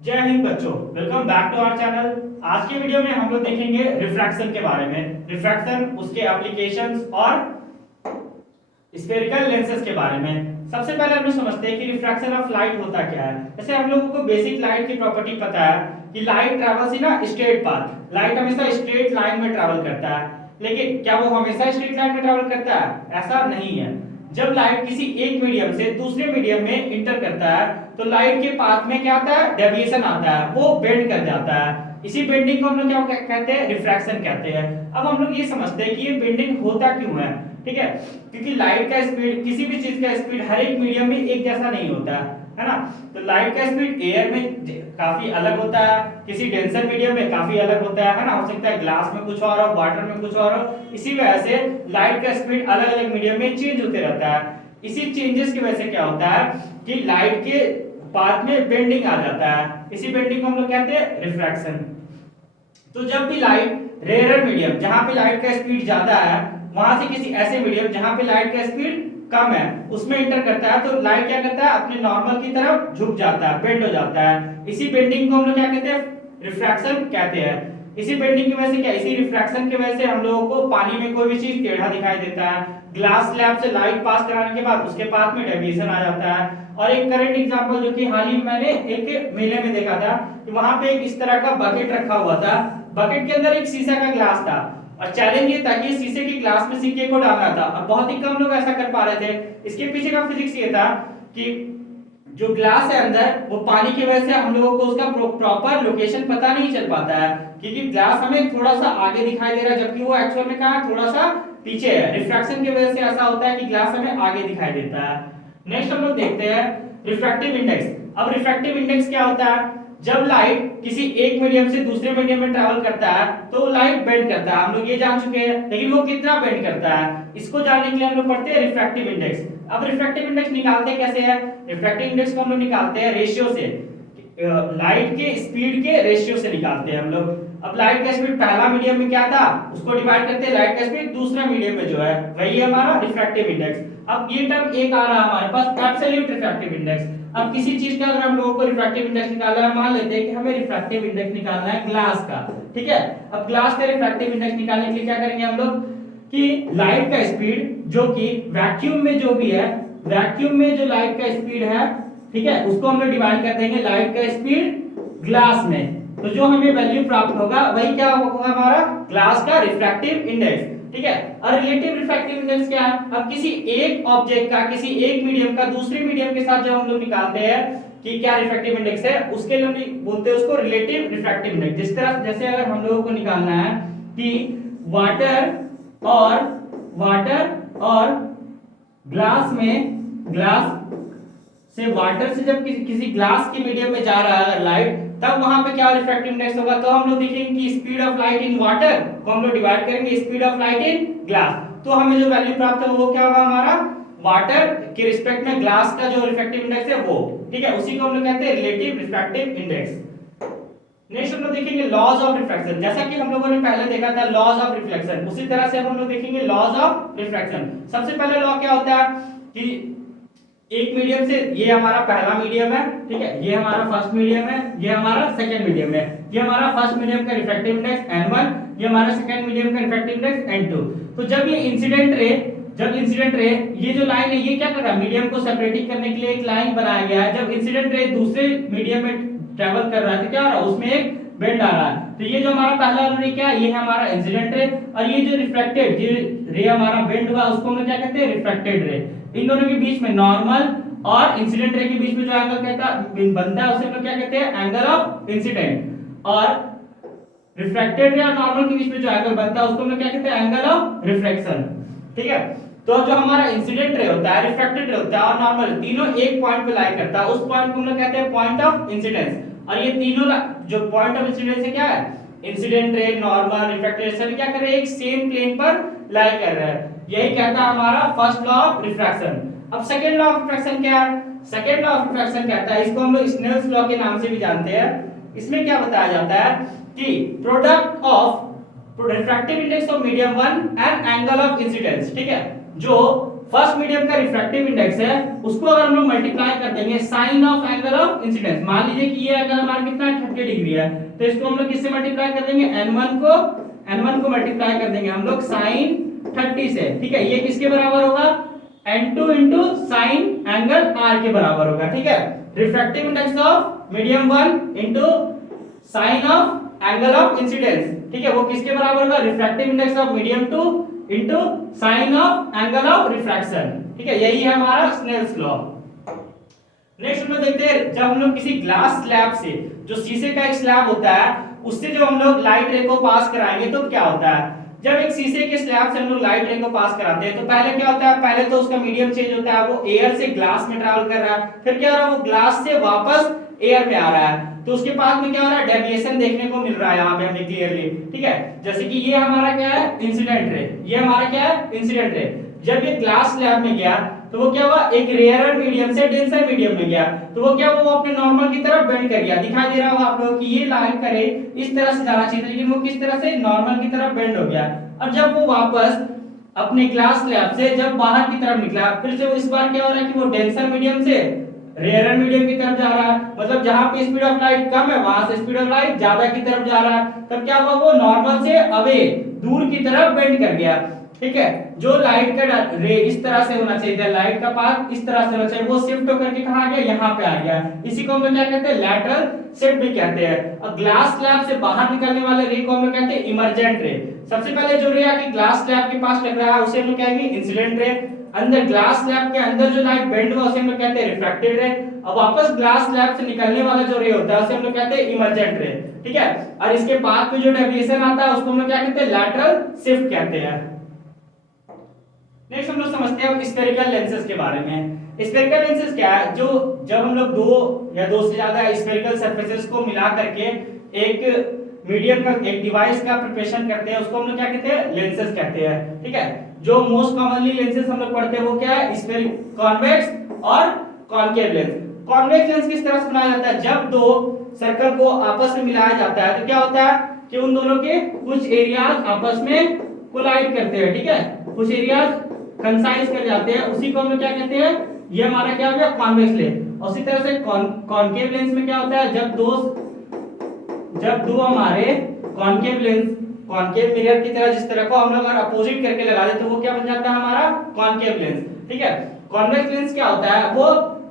जय हिंद बच्चों, welcome back to our channel. आज की वीडियो में हम लोग देखेंगे रिफ्रैक्शन के बारे में, रिफ्रैक्शन, उसके एप्लीकेशंस और स्फेरिकल लेंसेज के बारे में। सबसे पहले हम लोग समझते हैं कि रिफ्रैक्शन ऑफ लाइट होता क्या है। जैसे हम लोगों को बेसिक लाइट की प्रॉपर्टी पता है कि light travels in a straight path. Light हमेशा स्ट्रेट लाइन में ट्रैवल करता है, लेकिन क्या वो हमेशा स्ट्रेट लाइन में ट्रैवल करता है? ऐसा नहीं है। जब लाइट किसी एक मीडियम से दूसरे मीडियम में इंटर करता है तो लाइट के पाथ में क्या आता है? डेविएशन आता है, वो बेंड कर जाता है। इसी बेंडिंग को हम लोग क्या कहते हैं? रिफ्रैक्शन कहते हैं। अब हम लोग ये समझते हैं कि ये बेंडिंग होता क्यों है, ठीक है? क्योंकि लाइट का स्पीड, किसी भी चीज का स्पीड हर एक मीडियम में एक जैसा नहीं होता है ना। तो लाइट का स्पीड एयर में काफी अलग होता है, किसी डेंसर मीडियम में काफी अलग होता है ना। हो सकता है ग्लास में कुछ और हो, वाटर में कुछ और हो। इसी वजह से लाइट का स्पीड अलग अलग मीडियम में चेंज होते रहता है। इसी चेंजेस की वजह से क्या होता है कि लाइट के पाथ में बेंडिंग आ जाता है। इसी बेंडिंग को हम लोग कहते हैं रिफ्रैक्शन। तो जब भी लाइट रेयरर मीडियम, जहां पे लाइट का स्पीड ज्यादा है, वहां से किसी ऐसे मीडियम जहां पे लाइट का स्पीड कम है उसमें इंटर करता है, तो लाइट क्या करता है? अपने नॉर्मल की तरफ झुक जाता है, बेंड हो जाता है। इसी बेंडिंग को हम लोग क्या कहते हैं? रिफ्रैक्शन कहते हैं। इसी बेंडिंग की वजह से क्या, इसी रिफ्रैक्शन की वजह से हम लोगों को पानी में कोई भी चीज टेढ़ा दिखाई देता है। ग्लास स्लैब से लाइट पास कराने के बाद उसके पाथ में डेविएशन आ जाता है। और एक करंट एग्जांपल जो कि हाल ही में मैंने एक मेले में देखा था कि वहां पे एक इस तरह का बकेट रखा हुआ था। बकेट के अंदर एक शीशा का ग्लास था और चैलेंज ये था कि शीशे के ग्लास में सिक्के को डालना था और बहुत ही कम लोग ऐसा कर पा रहे थे। इसके पीछे का फिजिक्स ये था कि जो ग्लास है अंदर, वो पानी की वजह से हम लोगों को उसका प्रॉपर लोकेशन पता नहीं चल पाता है, क्योंकि ग्लास हमें थोड़ा सा आगे दिखाई दे रहा है जबकि वो एक्चुअल में कहां है? थोड़ा सा पीछे है। रिफ्रैक्शन की वजह से ऐसा होता है कि ग्लास हमें आगे दिखाई देता है। नेक्स्ट हम लोग देखते हैं रिफ्रैक्टिव इंडेक्स। अब रिफ्रैक्टिव इंडेक्स क्या होता है? जब लाइट किसी एक मीडियम से दूसरे मीडियम में ट्रैवल करता है तो लाइट बेंड करता है, हम लोग ये जान चुके हैं, लेकिन वो कितना बेंड करता है इसको जानने के लिए हम लोग पढ़ते हैं रिफ्रैक्टिव इंडेक्स। अब रिफ्रैक्टिव इंडेक्स निकालते कैसे हैं? रिफ्रैक्टिव इंडेक्स को हम लोग निकालते हैं रेशियो से, लाइट के स्पीड के रेशियो से निकालते हैं हम लोग। अब लाइट का स्पीड पहला मीडियम में क्या था उसको डिवाइड करते हैं लाइट का स्पीड दूसरा मीडियम में जो है वही है हमारा रिफ्रैक्टिव इंडेक्स। अब ये टर्म एक आ रहा है हमारे पास एब्सोल्यूट रिफ्रैक्टिव इंडेक्स। अब किसी चीज का अगर हम लोगों को रिफ्रैक्टिव इंडेक्स निकालना है, मान लेते हैं कि हमें रिफ्रैक्टिव इंडेक्स निकालना है ग्लास का, ठीक है। अब ग्लास का रिफ्रैक्टिव इंडेक्स निकालने के लिए क्या करेंगे हम लोग कि लाइट का स्पीड जो कि वैक्यूम में जो भी है, वैक्यूम में जो लाइट का स्पीड है, ठीक है, उसको हम लोग डिवाइड कर देंगे लाइट का स्पीड ग्लास में। तो जो हमें वैल्यू प्राप्त होगा वही क्या होगा? हमारा ग्लास का रिफ्रैक्टिव इंडेक्स, ठीक है। और रिलेटिव रिफ्रैक्टिव इंडेक्स क्या है? अब किसी एक ऑब्जेक्ट का, किसी एक मीडियम का दूसरे मीडियम के साथ जब हम लोग निकालते हैं कि क्या रिफ्रैक्टिव इंडेक्स है, उसके लिए हम बोलते हैं उसको रिलेटिव रिफ्रैक्टिव इंडेक्स। जिस तरह, जैसे अगर हम लोगों को निकालना है कि वाटर और ग्लास में, ग्लास से वाटर से जब किसी ग्लास के मीडियम में जा रहा है लाइट, तब वहां पे क्या रिफ्रैक्टिव इंडेक्स होगा? तो हम लोग देखेंगे कि speed of light in water को हम लोग डिवाइड करेंगे speed of light in glass, तो हमें जो वैल्यू प्राप्त होगा वो क्या होगा? हमारा वाटर के रिस्पेक्ट में ग्लास का जो रिफ्रैक्टिव इंडेक्स है वो, ठीक है, उसी को हम लोग कहते हैं रिलेटिव रिफ्रैक्टिव इंडेक्स। नेक्स्ट हम लोग देखेंगे लॉज ऑफ रिफ्रैक्शन। जैसा कि हम लोगों ने पहले देखा था लॉज ऑफ रिफ्लेक्शन, उसी तरह से हम लोग देखेंगे लॉज ऑफ रिफ्रैक्शन। सबसे पहले लॉ क्या होता है कि एक मीडियम से, ये हमारा पहला मीडियम है, ठीक है, ये हमारा फर्स्ट मीडियम है, ये हमारा सेकंड मीडियम है। ये हमारा फर्स्ट मीडियम का रिफ्रैक्टिव इंडेक्स n1, ये हमारा सेकंड मीडियम का रिफ्रैक्टिव इंडेक्स n2। तो जब ये इंसिडेंट रे, ये जो लाइन है ये क्या कर रहा है? मीडियम को सेपरेटिंग करने के लिए एक लाइन बनाया गया है। जब इंसिडेंट रे दूसरे मीडियम में ट्रेवल कर रहा है तो क्या हो रहा है? उसमें एक बेंड आ रहा है। तो ये जो हमारा पहला रे क्या है? ये है हमारा इंसिडेंट रे, और ये जो रिफ्लेक्टेड रे हमारा बेंड हुआ उसको हम लोग क्या कहते हैं? रिफ्रैक्टेड रे। इन दोनों के बीच में, नॉर्मल और इंसिडेंट रे के बीच में जो एंगल बनता है उसे हम लोग क्या कहते हैं? Angle of incident. और रिफ्रैक्टेड रे और नॉर्मल के बीच में जो एंगल बनता है उसको हम लोग क्या कहते हैं? एंगल ऑफ रिफ्लेक्शन, ठीक है। तो जो हमारा इंसिडेंट रे होता है, रिफ्रैक्टेड रे होता है और नॉर्मल, तीनों एक पॉइंट पे लाई करता है, उस पॉइंट को हम लोग कहते हैं पॉइंट ऑफ इंसिडेंस। और ये तीनों जो पॉइंट ऑफ इंसिडेंस है क्या है? इंसिडेंट रे, नॉर्मल, रिफ्रैक्टेड, सभी क्या कर रहे हैं? एक सेम प्लेन पर लाई कर रहे हैं। यही कहता है हमारा फर्स्ट लॉ ऑफ रिफ्रैक्शन। अब सेकंड लॉ ऑफ रिफ्रैक्शन क्या है? सेकंड लॉ ऑफ रिफ्रैक्शन कहता है, इसको हम लोग स्नेल्स लॉ के नाम से भी जानते हैं। इसमें क्या बताया जाता है कि product of refractive index of medium 1 and angle of incidence, ठीक है, जो फर्स्ट मीडियम का रिफ्रैक्टिव इंडेक्स है उसको अगर हम लोग मल्टीप्लाई कर देंगे sine of angle of incidence, मान लीजिए कि ये एंगल हमारा कितना है 30 डिग्री है, तो इसको हम लोग किससे मल्टीप्लाई कर देंगे n1 को मल्टीप्लाई कर देंगे हम लोग sin 30 से, ठीक है। ये किसके बराबर होगा n2 into sine angle r के बराबर होगा, ठीक है। Refractive index of medium 1 into sine of angle of incidence, ठीक है, वो किसके बराबर होगा refractive index of medium 2 into sine of angle of refraction, ठीक है। यही है हमारा स्नेल्स लॉ। नेक्स्ट हम लोग देखते हैं जब हम लोग किसी ग्लास स्लैब से, जो शीशे का एक स्लैब होता है, उससे जो हम लोग लाइट रे को पास कराएंगे तो क्या होता है। जब एक शीशे के स्लैब से हम लोग लाइट रे को पास कराते हैं तो पहले क्या होता है, पहले तो उसका मीडियम चेंज होता है, वो एयर से ग्लास में ट्रैवल कर रहा है, फिर क्या हो रहा है वो ग्लास से वापस एयर में आ रहा है, तो उसके पास में क्या हो रहा है डेविएशन देखने को मिल रहा है यहाँ पे हमें क्लियरली, ठीक है। जैसे कि ये हमारा क्या है इंसिडेंट रे, ये हमारा क्या है इंसिडेंट रे। जब ये ग्लास स्लैब में गया तो वो क्या हुआ एक रेयरर मीडियम से डेंसर मीडियम में गया, तो वो क्या वो अपने नॉर्मल की तरफ बेंड कर गया, दिखाई दे रहा होगा आप लोगों को कि ये लाइट करे इस तरह से जाना चाहिए, लेकिन वो किस तरह से नॉर्मल की तरफ बेंड हो गया। और जब वो वापस अपने ग्लास स्लैब से जब बाहर की तरफ निकला, फिर से वो इस बार क्या हो रहा है कि वो डेंसर मीडियम से रेयरर मीडियम की तरफ जा रहा है, मतलब जहां पे स्पीड ऑफ लाइट कम है वहां से स्पीड ऑफ लाइट ज्यादा की तरफ जा रहा है, तब क्या हुआ वो नॉर्मल से अवे दूर की तरफ बेंड कर गया, ठीक है। जो लाइट का रे इस तरह से होना चाहिए था, लाइट का पाथ इस तरह से होना चाहिए, वो शिफ्ट होकर के कहां गया यहाँ पे आ गया, इसी को हम लोग क्या कहते हैं लैटरल शिफ्ट भी कहते हैं। और ग्लास स्लैब से बाहर निकलने वाले रे को हम लोग कहते हैं इमर्जेंट रे। सबसे पहले जो रे आके ग्लास स्लैब के पास टकराया उसे हम लोग कहेंगे इंसिडेंट रे, अंदर ग्लास स्लैब के अंदर जो लाइट बेंड हुआ उसे हम लोग कहते हैं रिफ्रैक्टेड रे, और वापस ग्लास स्लैब से निकलने वाला जो रे होता है उसे हम लोग कहते हैं इमर्जेंट रे, ठीक है। और इसके बाद में जो डेविएशन आता है उसको हम लोग क्या कहते हैं लैटरल शिफ्ट कहते हैं। नेक्स्ट हम लोग समझते हैं स्फेरिकल लेंसेज के बारे में। स्फेरिकल लेंसेज क्या है, जो जब हम लोग दो या दो से ज्यादा स्फेरिकल सरफेसेस को मिला करके एक मीडियम का एक डिवाइस का प्रिपरेशन करते हैं उसको हम लोग क्या कहते हैं लेंसेज कहते हैं, ठीक है। जो मोस्ट कॉमनली लेंसेज हम लोग पढ़ते हैं वो क्या है स्फेरिकल, कॉन्वेक्स और कॉनकेव लेंस। कॉन्वेक्स लेंस किस तरह से बनाया जाता है, जब दो सर्कल को आपस में मिलाया जाता है तो क्या होता है कि उन दोनों के कुछ एरियाज आपस में कोलाइड करते हैं, ठीक है, कुछ एरियाज कंसाइज कर जाते हैं, उसी को हम लोग क्या कहते हैं ये हमारा क्या हो गया कॉन्वेक्स लेंस। उसी तरह से कॉनकेव लेंस में क्या होता है जब दो हमारे कॉनकेव लेंस कॉनकेव मिरर की तरह जिस तरह को हम लोग अगर अपोजिट करके लगा दे तो वो क्या बन जाता है हमारा कॉनकेव लेंस, ठीक है। कॉन्वेक्स लेंस क्या होता है वो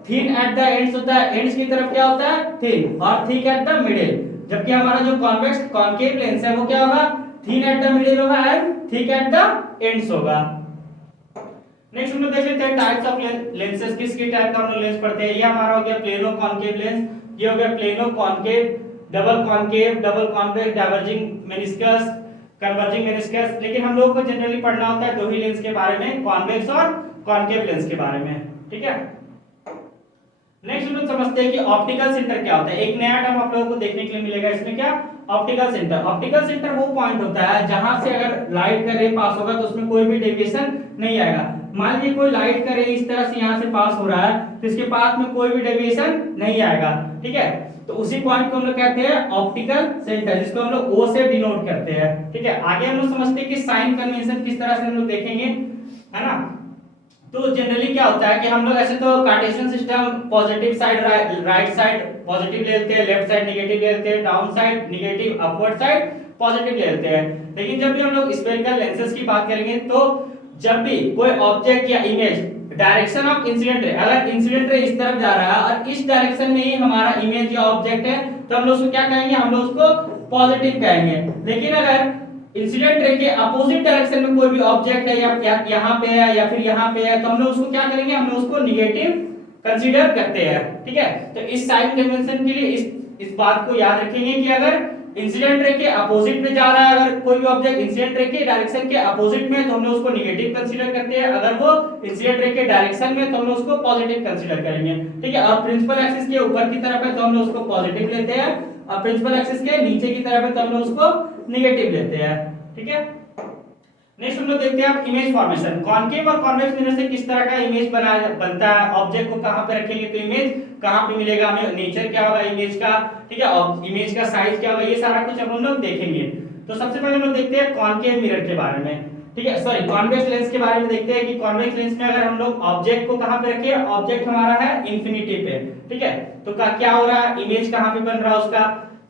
थिन एट द एंड्स होता है, एंड्स की तरफ क्या होता है थिन और थिक एट द मिडिल, जबकि हमारा जो कॉन्वेक्स कॉनकेव लेंस है वो क्या होगा थिन एट द मिडिल होगा and thick at the ends होगा। नेक्स्ट हम लोग देख लेते हैं टाइप्स ऑफ लेंसेज, किस टाइप का हम लोग लेंस पढ़ते हैं। ये हमारा हो गया प्लेनो कॉनकेव लेंस, ये हो गया plano concave, double convex, diverging meniscus, converging meniscus. लेकिन हम लोगों को जनरली पढ़ना होता है दो ही लेंस के बारे में, कॉन्वेक्स और कॉनकेव लेंस के बारे में, ठीक है। नेक्स्ट हम लोग समझते हैं कि ऑप्टिकल सेंटर क्या होता है। एक नया टर्म आप लोगों को देखने के लिए मिलेगा इसमें, क्या ऑप्टिकल सेंटर। ऑप्टिकल सेंटर वो पॉइंट होता है जहां से अगर लाइट का रे पास होगा तो उसमें कोई भी डेविएशन नहीं आएगा। मान लीजिए कोई लाइट का रे इस तरह से यहां से पास हो रहा है तो इसके पास में कोई भी डेविएशन नहीं आएगा, ठीक है। तो उसी पॉइंट को हम लोग कहते हैं ऑप्टिकल सेंटर, जिसको हम लोग O से डिनोट करते हैं, ठीक है। आगे हम लोग समझते हैं कि साइन कन्वेंशन किस तरह से हम लोग देखेंगे, है ना। तो जनरली क्या होता है कि हम लोग ऐसे तो Cartesian system positive side right side positive ले लेते हैं, लेफ्ट साइड नेगेटिव ले लेते हैं, down side negative, upward side positive ले लेते हैं। लेकिन जब भी हम लोग स्फेरिकल लेंसेज की बात करेंगे तो जब भी कोई ऑब्जेक्ट या image direction of incident ray, अगर इंसिडेंट रे इस तरफ जा रहा है और इस डायरेक्शन में ही हमारा इमेज या ऑब्जेक्ट है तो हम लोग उसको क्या कहेंगे, हम लोग उसको पॉजिटिव कहेंगे। लेकिन अगर इंसिडेंट रे के अपोजिट डायरेक्शन में कोई भी ऑब्जेक्ट है या यहाँ पे है या फिर यहाँ पे है तो हम लोग उसको क्या करेंगे, हम लोग उसको निगेटिव कंसीडर करते हैं, ठीक है। तो इस साइन कन्वेंशन के लिए इस बात को याद रखेंगे कि अगर इंसिडेंट रे के अपोजिट में जा रहा है, अगर कोई भी ऑब्जेक्ट इंसिडेंट रे के डायरेक्शन के अपोजिट में तो हम लोग उसको नेगेटिव कंसीडर करते हैं, अगर वो इंसिडेंट रे के डायरेक्शन में तो हम लोग उसको पॉजिटिव कंसीडर करेंगे, ठीक है। और प्रिंसिपल एक्सिस के ऊपर की तरफ है तो हम लोग उसको पॉजिटिव लेते हैं और प्रिंसिपल एक्सिस के नीचे की तरफ है तो हम लोग उसको नेगेटिव लेते हैं, ठीक है। नेक्स्ट हम लोग देखते हैं इमेज फॉर्मेशन। कॉनकेव और कॉन्वेक्स मिरर से किस तरह का इमेज बनता है, ऑब्जेक्ट को कहां पे रखेंगे तो इमेज कहां पे मिलेगा, हमें नेचर क्या होगा इमेज का, ठीक है, और इमेज का साइज क्या होगा, ये सारा कुछ अब हम लोग देखेंगे। तो सबसे पहले हम लोग देखते हैं कॉनकेव मिरर के बारे में, ठीक है, सॉरी कॉन्वेक्स लेंस के बारे में देखते हैं कि कॉन्वेक्स लेंस में अगर हम लोग ऑब्जेक्ट को कहां पे रखें, ऑब्जेक्ट हमारा है इंफिनिटी पे, ठीक है, तो क्या हो रहा है, इमेज कहां पे बन रहा है उसका,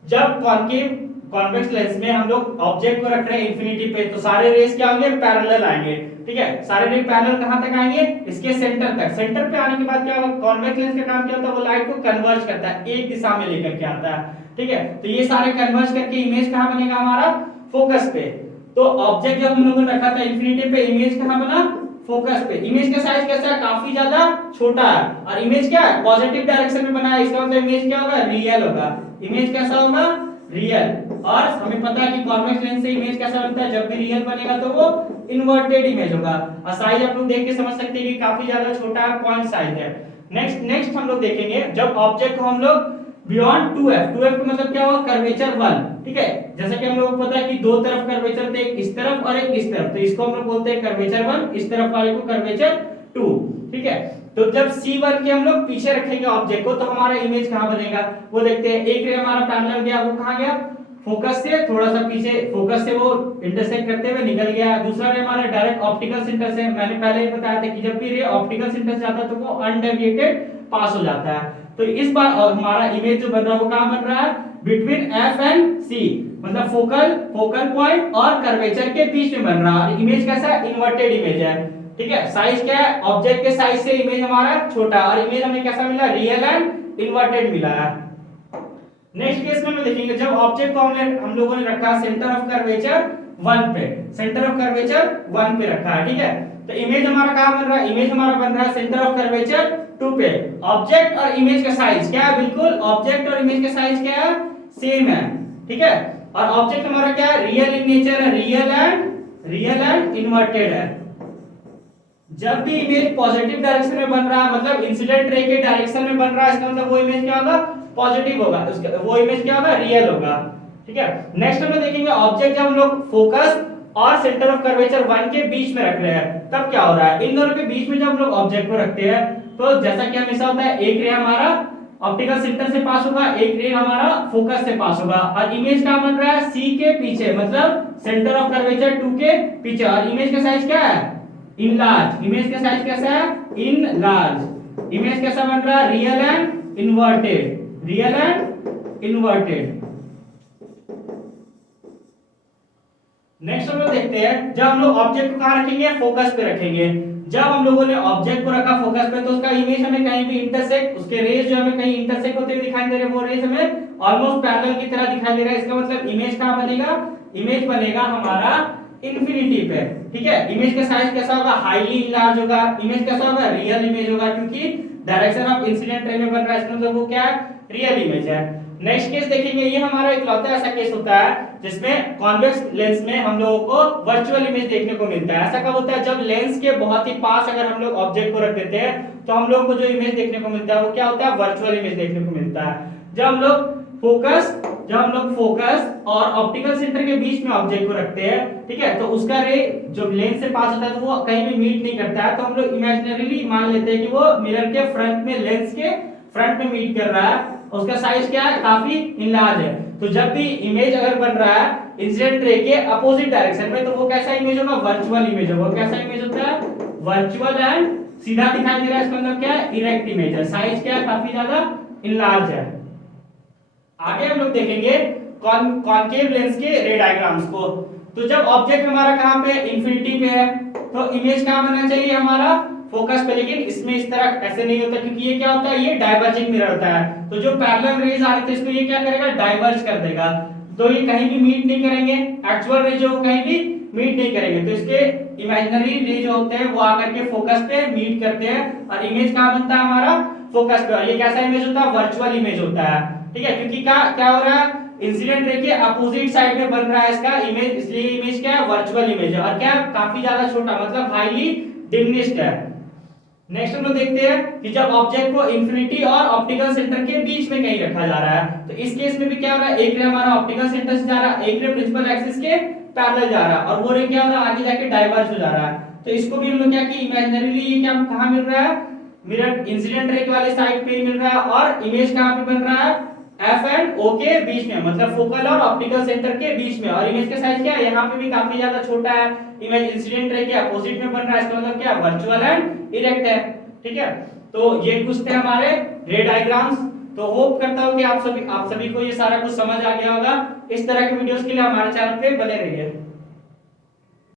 जब कॉन्केव कॉन्वेक्स लेंस में हम लोग ऑब्जेक्ट को रख रहे हैं इंफिनिटी पे, तो सारे रेस क्या होंगे, पैरेलल आएंगे, ठीक है, सारे रेस पैरेलल कहां तक आएंगे, इसके सेंटर तक, सेंटर पे आने के बाद क्या होगा, कॉन्वेक्स लेंस का काम क्या होता है, वो लाइट को कन्वर्ज करता है, एक दिशा में लेकर के आता है, ठीक है, तो ये सारे कन्वर्ज करके इमेज कहां बनेगा हमारा, फोकस पे, तो ऑब्जेक्ट जब हम लोगों ने रखा था इंफिनिटी पे, इमेज कहां बना, फोकस पे, इमेज का साइज कैसा है, काफी ज्यादा छोटा है, और इमेज क्या है, पॉजिटिव डायरेक्शन में बना है, इसका मतलब इमेज क्या होगा, रियल होगा, इमेज कैसा होगा, रियल, और हमें पता है कि कॉन्वेक्स लेंस से इमेज कैसा बनता है, जब भी रियल बनेगा तो वो इन्वर्टेड इमेज होगा, और साइज आप लोग देख के समझ सकते हैं कि काफी ज्यादा छोटा पॉइंट साइज है। नेक्स्ट हम लोग देखेंगे, जब ऑब्जेक्ट को हम लोग बियॉन्ड 2f, 2f का मतलब क्या होगा, कर्वेचर 1, ठीक है, जैसा कि हम लोग को पता है कि दो तरफ कर्वेचर थे, एक इस तरफ और एक इस तरफ, तो इसको हम लोग बोलते हैं कर्वेचर 1, इस तरफ वाले को कर्वेचर 2, ठीक है, तो जब C1 के हम लोग पीछे रखेंगे ऑब्जेक्ट को, तो हमारा इमेज कहां बनेगा, वो देखते हैं, एक रे हमारा पैरेलल गया, वो कहां गया, फोकस से थोड़ा सा पीछे, फोकस से वो इंटरसेक्ट करते हुए निकल गया, दूसरा रे हमारा डायरेक्ट ऑप्टिकल सेंटर से, मैंने पहले ही बताया था कि जब भी रे ऑप्टिकल सेंटर से जाता है तो वो अनडेविएटेड पास हो जाता है, तो इस बार हमारा इमेज जो बन रहा है वो कहां बन रहा है, बिटवीन F एंड C, मतलब फोकल पॉइंट और कर्वेचर के बीच में बन रहा है, इमेज कैसा है, इन्वर्टेड इमेज है, ठीक है, साइज क्या है, ऑब्जेक्ट के साइज से इमेज हमारा छोटा, और इमेज हमें कैसा मिला, रियल एंड इन्वर्टेड मिला है। नेक्स्ट केस में हम देखेंगे, जब ऑब्जेक्ट को हम लोगों ने रखा सेंटर ऑफ कर्वेचर 1 पे, सेंटर ऑफ कर्वेचर 1 पे रखा है, ठीक है, तो इमेज हमारा कहां बन रहा है, इमेज हमारा बन रहा है सेंटर ऑफ कर्वेचर 2 पे, ऑब्जेक्ट और इमेज का साइज क्या है, बिल्कुल ऑब्जेक्ट और इमेज का साइज क्या है, सेम है, ठीक है, और ऑब्जेक्ट हमारा क्या है, रियल इन नेचर है, रियल एंड इन्वर्टेड है, जब भी इमेज पॉजिटिव डायरेक्शन में बन रहा है, मतलब इंसिडेंट रे के डायरेक्शन में बन रहा है, इसका मतलब वो इमेज क्या होगा, पॉजिटिव होगा, उसका वो इमेज क्या होगा, रियल होगा, ठीक है। नेक्स्ट हम लोग देखेंगे, ऑब्जेक्ट जब हम लोग फोकस और सेंटर ऑफ कर्वेचर 1 के बीच में रख रहे हैं, तब क्या हो रहा है, इन दोनों के बीच में जब हम लोग ऑब्जेक्ट को रखते हैं, तो जैसा कि हमेशा होता है, एक रे हमारा ऑप्टिकल सेंटर से पास होगा, एक रे हमारा फोकस से पास होगा, और इमेज क्या बन रहा है, C के पीछे, मतलब सेंटर ऑफ कर्वेचर 2 के पीछे, और इमेज का साइज क्या है, इन लार्ज, इमेज का साइज कैसा है, इन लार्ज, इमेज कैसा बन रहा है, real and inverted, real and inverted. Next हम लोग देखते हैं, जब हम लोग ऑब्जेक्ट को कहां रखेंगे, फोकस पे रखेंगे, जब हम लोगों ने ऑब्जेक्ट को रखा फोकस पे, तो उसका इमेज हमें कहीं भी इंटरसेक्ट, उसके रेज जो हमें कहीं इंटरसेक्ट होते हुए दिखाई दे रहे हैं, वो रेज हमें ऑलमोस्ट पैरेलल की तरह दिखाई दे रहा है, इसका मतलब इमेज कहां बनेगा, इमेज बनेगा हमारा इंफिनिटी पे, ठीक है, इमेज का साइज कैसा होगा, हाईली इनलार्ज होगा, इमेज कैसा होगा, रियल इमेज होगा, क्योंकि डायरेक्शन ऑफ इंसिडेंट रे में बन रहा है, इसका मतलब वो क्या है, रियल इमेज है। नेक्स्ट केस देखेंगे, ये हमारा इकलौता ऐसा केस होता है जिसमें कॉन्वेक्स लेंस में हम लोगों को वर्चुअल इमेज देखने को मिलता है। ऐसा कब होता है, जब लेंस के बहुत ही पास अगर हम लोग ऑब्जेक्ट को रख देते हैं, तो हम लोग को जो इमेज देखने को मिलता है वो क्या होता है, वर्चुअल इमेज देखने को मिलता है। जब हम लोग फोकस और ऑप्टिकल सेंटर के बीच में ऑब्जेक्ट को रखते हैं, ठीक है, तो उसका रे जो लेंस से पास होता है तो वो कहीं भी मीट नहीं करता है, तो हम लोग इमेजिनरीली मान लेते हैं कि वो मिरर के फ्रंट में, लेंस के फ्रंट में मीट कर रहा है, उसका साइज क्या है, काफी इनलार्ज है। तो जब भी इमेज अगर बन रहा है इंसिडेंट रे के अपोजिट डायरेक्शन में, तो वो कैसा इमेज होगा, वर्चुअल इमेज होगा। कैसा इमेज होता है, वर्चुअल एंड सीधा दिखाई दे रहा है, इसका मतलब क्या है, इरेक्ट इमेज है, साइज क्या है, काफी ज्यादा इनलार्ज है। आगे हम लोग देखेंगे कॉनकेव लेंस के रे डायग्राम्स को। तो जब ऑब्जेक्ट हमारा कहां पे, इंफिनिटी पे है, तो इमेज कहां बनना चाहिए हमारा, फोकस पे, लेकिन इसमें इस तरह ऐसे नहीं होता, क्योंकि ये क्या होता है, ये डाइवर्जिंग मिरर होता है, तो जो पैरेलल रेज आ रहे थे इसको ये क्या करेगा, डाइवर्ज कर देगा, तो ये कहीं भी मीट नहीं करेंगे, एक्चुअल रे जो कहीं भी मीट नहीं करेंगे, तो इसके इमेजिनरी रे जो होते हैं वो आकर के फोकस पे मीट करते हैं, और इमेज कहां बनता है हमारा, फोकस पे। और ये कैसा इमेज होता है, वर्चुअल इमेज होता है, ठीक है, क्योंकि क्या हो रहा है, इंसिडेंट रे के अपोजिट साइड में बन रहा है इसका इमेज, इसलिए इमेज क्या है, वर्चुअल इमेज है, और क्या काफी ज्यादा छोटा, मतलब हाईली डिमिनिश्ड है। नेक्स्ट हम लोग देखते हैं कि जब ऑब्जेक्ट को इंफिनिटी और ऑप्टिकल सेंटर के बीच में कहीं रखा जा रहा है, तो इस केस में भी क्या हो रहा है, एक रे हमारा ऑप्टिकल सेंटर से जा रहा है, एक रे प्रिंसिपल एक्सिस के पैरेलल जा रहा है, और वो रे क्या हो रहा है, आगे जाके डाइवर्ज हो जा रहा है। तो इसको भी हम लोग क्या कि इमेजिनरीली ये क्या कहां मिल रहा है, मिरर इंसिडेंट रे वाले साइड पे ही मिल रहा है, और इमेज कहां पे बन रहा है, एफ एंड ओ के बीच में, मतलब फोकल और ऑप्टिकल सेंटर के बीच में। और इमेज का साइज क्या है, यहाँ पे भी काफी ज्यादा छोटा है। इमेज इंसिडेंट रे के अपोजिट में बन रहा है, इसका मतलब क्या, वर्चुअल एंड इरेक्ट है। ठीक है, तो ये कुछ थे हमारे रे डायग्राम्स। तो होप करता हूँ कि आप सभी को ये सारा कुछ समझ आ गया होगा। इस तरह के वीडियोस के लिए हमारे चैनल पे बने रहिए।